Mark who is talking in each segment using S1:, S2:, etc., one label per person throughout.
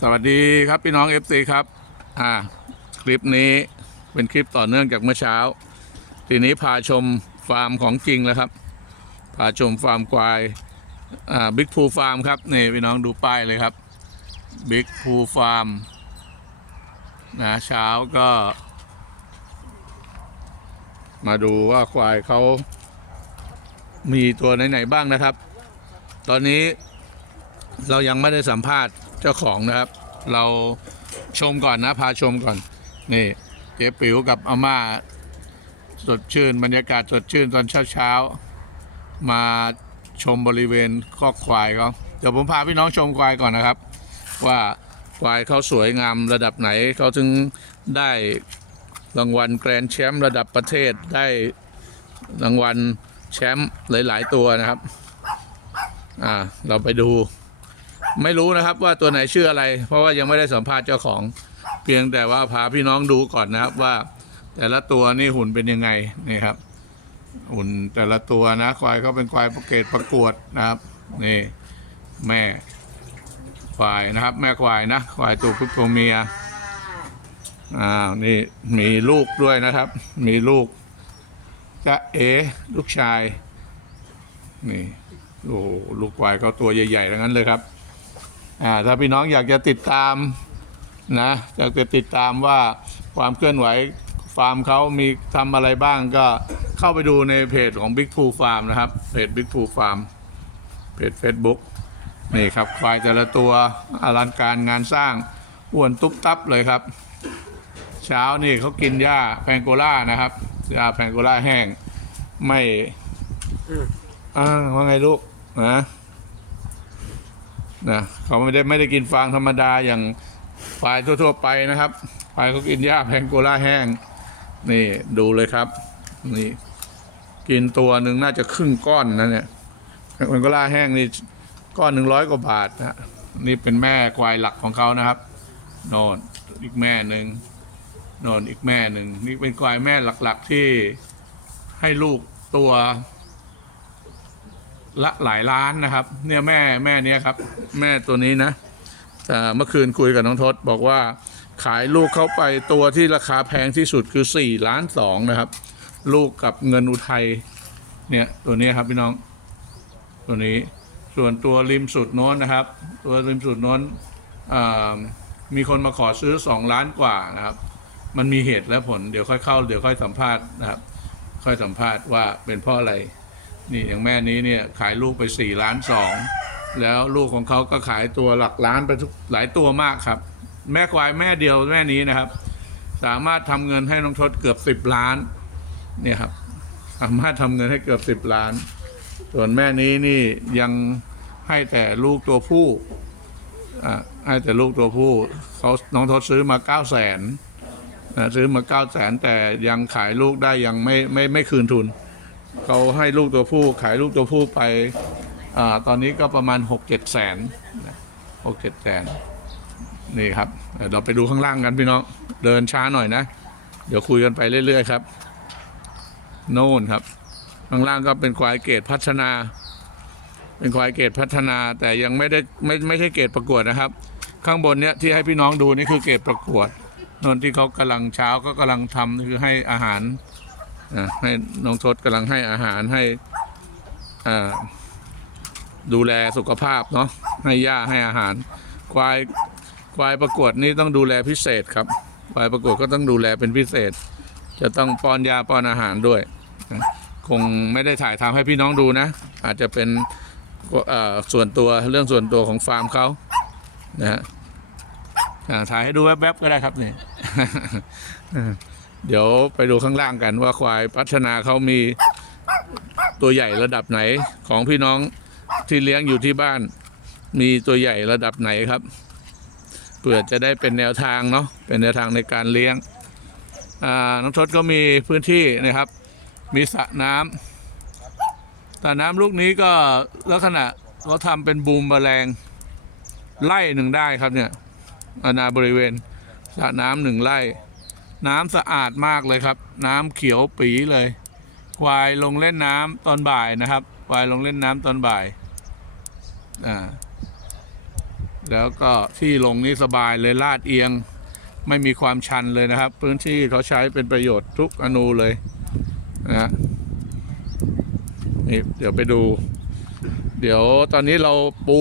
S1: สวัสดีครับพี่น้อง FC ครับอ่าคลิปนี้เป็นคลิปต่อเนื่องจากเมื่อเช้า ทีนี้พาชมฟาร์มของจริงแล้วครับ พาชมฟาร์มควายอ่าบิ๊กพูฟาร์มครับนี่พี่น้องดูป้ายเลยครับบิ๊กพูฟาร์มนะเช้าก็ มาดูว่าควายเขามีตัวไหนๆบ้างนะครับ ตอนนี้เรายังไม่ได้สัมภาษณ์ เจ้าของนะครับ เราชมก่อนนะพาชมก่อน นี่เจ๊ปิ๋วกับอาม่าสดชื่น บรรยากาศสดชื่นตอนเช้าๆมาชมบริเวณคอกควายเขาเดี๋ยวผมพาพี่น้องชมควายก่อนนะครับ ว่าควายเขาสวยงามระดับไหนเขาถึงได้รางวัลแกรนด์แชมป์ระดับประเทศได้รางวัลแชมป์หลาย ๆ ตัวนะครับ อ่า เราไปดู ไม่รู้นะครับว่าตัวไหนชื่ออะไร เพราะว่ายังไม่ได้สัมภาษณ์เจ้าของ เพียงแต่ว่าพาพี่น้องดูก่อนนะครับว่า แต่ละตัวนี่หุ่นเป็นยังไงนี่ครับ หุ่นแต่ละตัวนะควายเขาเป็นควายประเกตประกวดนะครับนี่แม่ควายนะครับ แม่ควายนะควายตัวผู้ตัวเมียอ้าวนี่มีลูกด้วยนะครับ มีลูกจะเอลูกชายนี่โอ้ลูกควายก็ตัวใหญ่ๆทั้งนั้นเลยครับ อ่าถ้าพี่น้องอยากจะติดตามนะอยากจะติดตามว่าความเคลื่อนไหวฟาร์มเขามีทำอะไรบ้างก็เข้าไปดูในเพจของ Big Two Farm นะครับ เพจ Big Two Farm เพจ Facebook นี่ครับควายแต่ละตัวอลังการงานสร้างอ้วนตุ๊บตับเลยครับ เช้านี่เขากินหญ้าแพงโกล่านะครับหญ้าแพงโกล่าแห้งไม่อ่าว่าไงลูกนะ นะเขาไม่ได้ไม่ได้กินฟางธรรมดาอย่างควายทั่ว ๆ ไปนะครับควายเขากินหญ้าแพงโกล่าแห้ง นี่ดูเลยครับ นี่ กินตัวหนึ่งน่าจะครึ่งก้อนนะเนี่ยแพงโกล่าแห้งนี่ก้อนหนึ่งร้อยกว่าบาทนะนี่เป็นแม่ควายหลักของเขานะครับโน่นอีกแม่หนึ่งโน่นอีกแม่หนึ่งนี่เป็นควายแม่หลักๆที่ให้ลูกตัว ละหลายล้านนะครับ เนี่ยแม่แม่เนี้ยครับ แม่ตัวนี้นะเมื่อคืนคุยกับน้องทศบอกว่าขายลูกเข้าไปตัวที่ราคาแพงที่สุดคือสี่ล้านสองนะครับ ลูกกับเงินอุทัยเนี่ยตัวนี้ครับพี่น้อง ตัวนี้ส่วนตัวริมสุดโน้นนะครับ ตัวริมสุดโน้นมีคนมาขอซื้อสองล้านกว่านะครับ มันมีเหตุและผลเดี๋ยวค่อยเข้าเดี๋ยวค่อยสัมภาษณ์นะครับ ค่อยสัมภาษณ์ว่าเป็นเพราะอะไร นี่อย่างแม่นี้เนี่ยขายลูกไปสี่ล้านสองแล้วลูกของเขาก็ขายตัวหลักล้านไปทุกหลายตัวมากครับ แม่ควายแม่เดียวแม่นี้นะครับ สามารถทำเงินให้น้องทศเกือบสิบล้าน เนี่ยครับ สามารถทำเงินให้เกือบสิบล้าน ส่วนแม่นี้นี่ยังให้แต่ลูกตัวผู้อ่าให้แต่ลูกตัวผู้เขาน้องทศซื้อมาเก้าแสนนะซื้อมาเก้าแสนแต่ยังขายลูกได้ยังไม่ไม่ไม่คืนทุน เขาให้ลูกตัวผู้ขายลูกตัวผู้ไปอาตอนนี้ก็ประมาณหกเจ็ดแสนหกเจ็ดแสนนี่ครับเราไปดูข้างล่างกันพี่น้องเดินช้าหน่อยนะ เดี๋ยวคุยกันไปเรื่อยๆครับ โน่นครับ ข้างล่างก็เป็นควายเกรดพัฒนา เป็นควายเกรดพัฒนาแต่ยังไม่ได้ไม่ไม่ใช่เกรดประกวดนะครับ ข้างบนเนี้ยที่ให้พี่น้องดูนี่คือเกรดประกวดนนที่เขากำลังเช้าก็กำลังทำคือให้อาหาร ให้น้องทศกำลังให้อาหารให้อ่าดูแลสุขภาพเนาะให้หญ้าให้อาหาร ควายควายประกวดนี่ต้องดูแลพิเศษครับ ควายประกวดก็ต้องดูแลเป็นพิเศษ จะต้องป้อนยาป้อนอาหารด้วย คงไม่ได้ถ่ายทำให้พี่น้องดูนะ อาจจะเป็นส่วนตัวเรื่องส่วนตัวของฟาร์มเขานะฮะอ่าถ่ายให้ดูแวบๆก็ได้ครับนี่ เดี๋ยวไปดูข้างล่างกันว่าควายพัฒนาเขามีตัวใหญ่ระดับไหนของพี่น้องที่เลี้ยงอยู่ที่บ้าน มีตัวใหญ่ระดับไหนครับเพื่อจะได้เป็นแนวทางเนาะเป็นแนวทางในการเลี้ยงอ่าน้องทศก็มีพื้นที่นะครับ มีสระน้ำสระน้ำลูกนี้ก็ลักษณะเขาทำเป็นบูมแมลงไล่หนึ่งได้ครับเนี่ยอาณาบริเวณสระน้ำหนึ่งไร่ น้ำสะอาดมากเลยครับ น้ำเขียวปีเลยควายลงเล่นน้ำตอนบ่ายนะครับควายลงเล่นน้ำตอนบ่ายอ่าแล้วก็ที่ลงนี้สบายเลยลาดเอียง ไม่มีความชันเลยนะครับ พื้นที่เขาใช้เป็นประโยชน์ทุกอนูเลยนะฮะนี่เดี๋ยวไปดู เดี๋ยวตอนนี้เราปู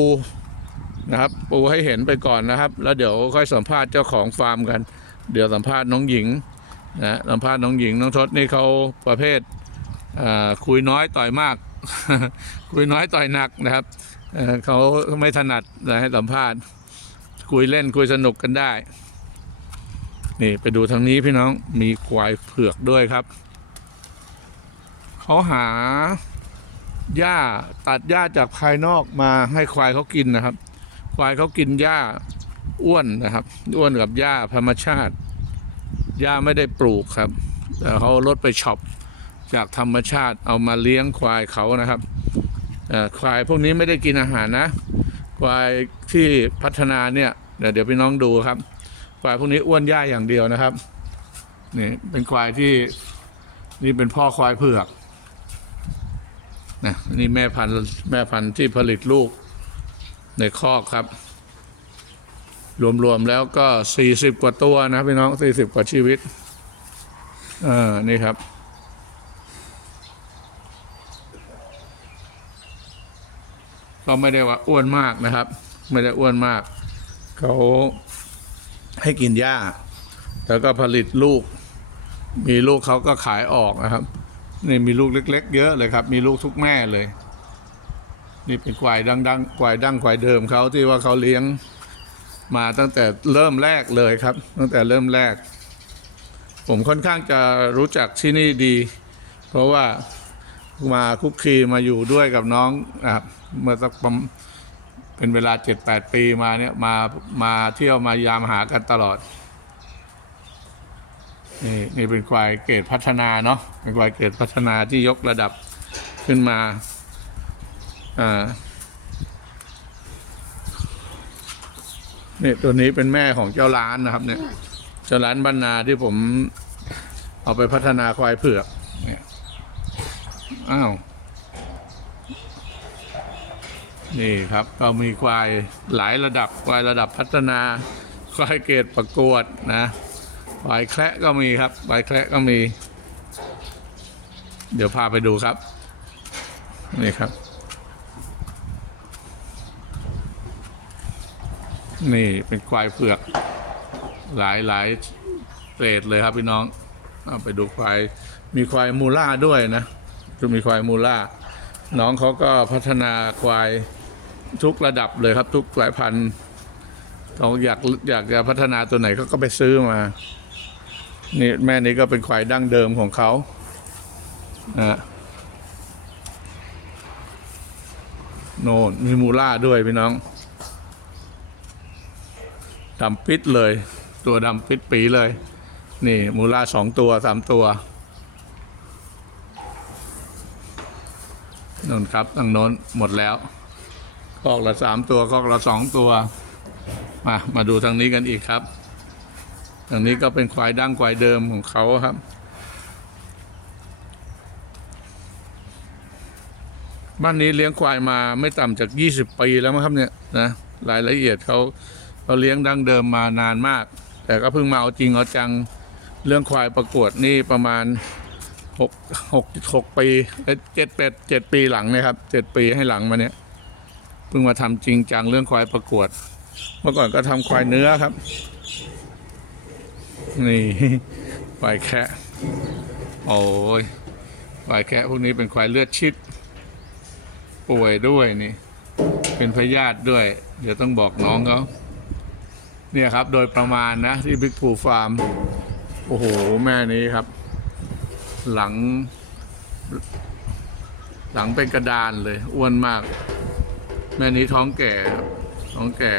S1: นะครับ ปูให้เห็นไปก่อนนะครับ แล้วเดี๋ยวค่อยสัมภาษณ์เจ้าของฟาร์มกัน เดี๋ยวสัมภาษณ์น้องหญิงนะสัมภาษณ์น้องหญิงน้องทศนี่เขาประเภทคุยน้อยต่อยมาก คุยน้อยต่อยหนักนะครับเเขาไม่ถนัดนะให้สัมภาษณ์ คุยเล่นคุยสนุกกันได้ นี่ไปดูทางนี้พี่น้องมีควายเผือกด้วยครับเขาหาหญ้าตัดหญ้าจากภายนอกมาให้ควายเขากินนะครับ ควายเขากินหญ้า อ้วนนะครับ อ้วนกับหญ้าธรรมชาติหญ้าไม่ได้ปลูกครับแต่เขาลดไปช็อปจากธรรมชาติเอามาเลี้ยงควายเขานะครับควายพวกนี้ไม่ได้กินอาหารนะ ควายที่พัฒนาเนี่ยเดี๋ยวเดี๋ยวพี่น้องดูครับ ควายพวกนี้อ้วนหญ้าอย่างเดียวนะครับนี่เป็นควายที่นี่เป็นพ่อควายเผือกนะนี่แม่พันธุ์แม่พันธุ์ที่ผลิตลูกในคอกครับ รวมๆแล้วก็สี่สิบกว่าตัวนะพี่น้องสี่สิบกว่าชีวิตเออนี่ครับ ก็ไม่ได้ว่าอ้วนมากนะครับ ไม่ได้อ้วนมาก เขาให้กินหญ้า แล้วก็ผลิตลูก มีลูกเขาก็ขายออกนะครับ นี่มีลูกเล็ก ๆ เยอะเลยครับ มีลูกทุกแม่เลย นี่เป็นควายดังๆควายดังควายเดิมเขาที่ว่าเขาเลี้ยง มาตั้งแต่เริ่มแรกเลยครับ ตั้งแต่เริ่มแรก ผมค่อนข้างจะรู้จักที่นี่ดี เพราะว่ามาคุกคีมาอยู่ด้วยกับน้องนะครับเมื่อสักประมาณเป็นเวลาเจ็ดแปดปีมาเนี่ยมามาเที่ยวมายามหากันตลอด นี่นี่เป็นควายเกรดพัฒนาเนาะเป็นควายเกรดพัฒนาที่ยกระดับขึ้นมาอ่า นี่ยตัวนี้เป็นแม่ของเจ้าล้านนะครับ เนี่ย เจ้าล้านบรรณาที่ผมเอาไปพัฒนาควายเผือกเนี่ยอ้าวนี่ครับก็มีควายหลายระดับควายระดับพัฒนา ควายเกรดประกวดนะควายแคระก็มีครับควายแคระก็มี เดี๋ยวพาไปดูครับ นี่ครับ นี่เป็นควายเผือก หลายหลายเกรดเลยครับพี่น้องเอาไปดูควายมีควายมูล่าด้วยนะจะมีควายมูล่า น้องเขาก็พัฒนาควายทุกระดับเลยครับ ทุกสายพันธุ์เขาอยากอยากจะพัฒนาตัวไหนเขาก็ไปซื้อมานี่แม่นี้ก็เป็นควายดั้งเดิมของเขานะโน่นมีมูล่าด้วยพี่น้อง ดำปิดเลย ตัวดำปิดปีเลย นี่มูล่าสองตัวสามตัวนนครับทางโน้นหมดแล้วคอกละสามตัวคอกละสองตัว มามาดูทางนี้กันอีกครับทางนี้ก็เป็นควายดั้งควายเดิมของเขาครับ บ้านนี้เลี้ยงควายมาไม่ต่ำจาก20ปีแล้วมั้งครับเนี่ยนะรายละเอียดเขา เขาเลี้ยงดั้งเดิมมานานมาก แต่ก็เพิ่งมาเอาจริงเอาจังเรื่องควายประกวดนี่ประมาณหกหกหกปีเอ้ยเจ็ดแปดเจ็ดปีหลังนะครับเจ็ดปีให้หลังมาเนี่ยเพิ่งมาทำจริงจังเรื่องควายประกวด เมื่อก่อนก็ทำควายเนื้อครับ นี่ควายแคะโอ้ยควายแคะพวกนี้เป็นควายเลือดชิด ป่วยด้วยนี่ เป็นพยาธิด้วย เดี๋ยวต้องบอกน้องเขา เนี่ยครับโดยประมาณนะที่บิ๊กพูฟาร์ม โอ้โห แม่นี้ครับ หลัง หลังเป็นกระดานเลย อ้วนมาก แม่นี้ท้องแก่ครับ ท้องแก่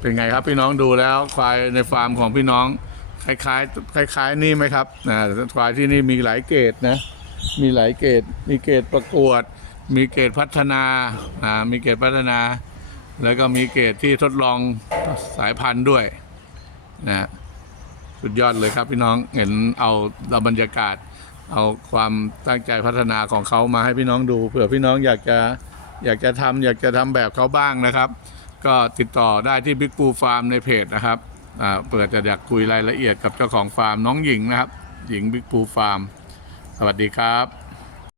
S1: เป็นไงครับพี่น้องดูแล้ว ควายในฟาร์มของพี่น้อง คล้ายๆ คล้าย ๆ นี่ไหมครับนะควายที่นี่มีหลายเกรดนะ มีหลายเกรดมีเกรดประกวด มีเกรดพัฒนาอ่ามีเกรดพัฒนา แล้วก็มีเกรดที่ทดลองสายพันธุ์ด้วยนะสุดยอดเลยครับพี่น้องเห็นเอาเราบรรยากาศ เอาความตั้งใจพัฒนาของเขามาให้พี่น้องดูเผื่อพี่น้องอยากจะอยากจะทำอยากจะทำแบบเขาบ้างนะครับ ก็ติดต่อได้ที่บิ๊กปูฟาร์มในเพจนะครับเปิดจะอยากคุยรายละเอียดกับเจ้าของฟาร์มน้องหญิงนะครับ หญิงบิ๊กปูฟาร์ม สวัสดีครับ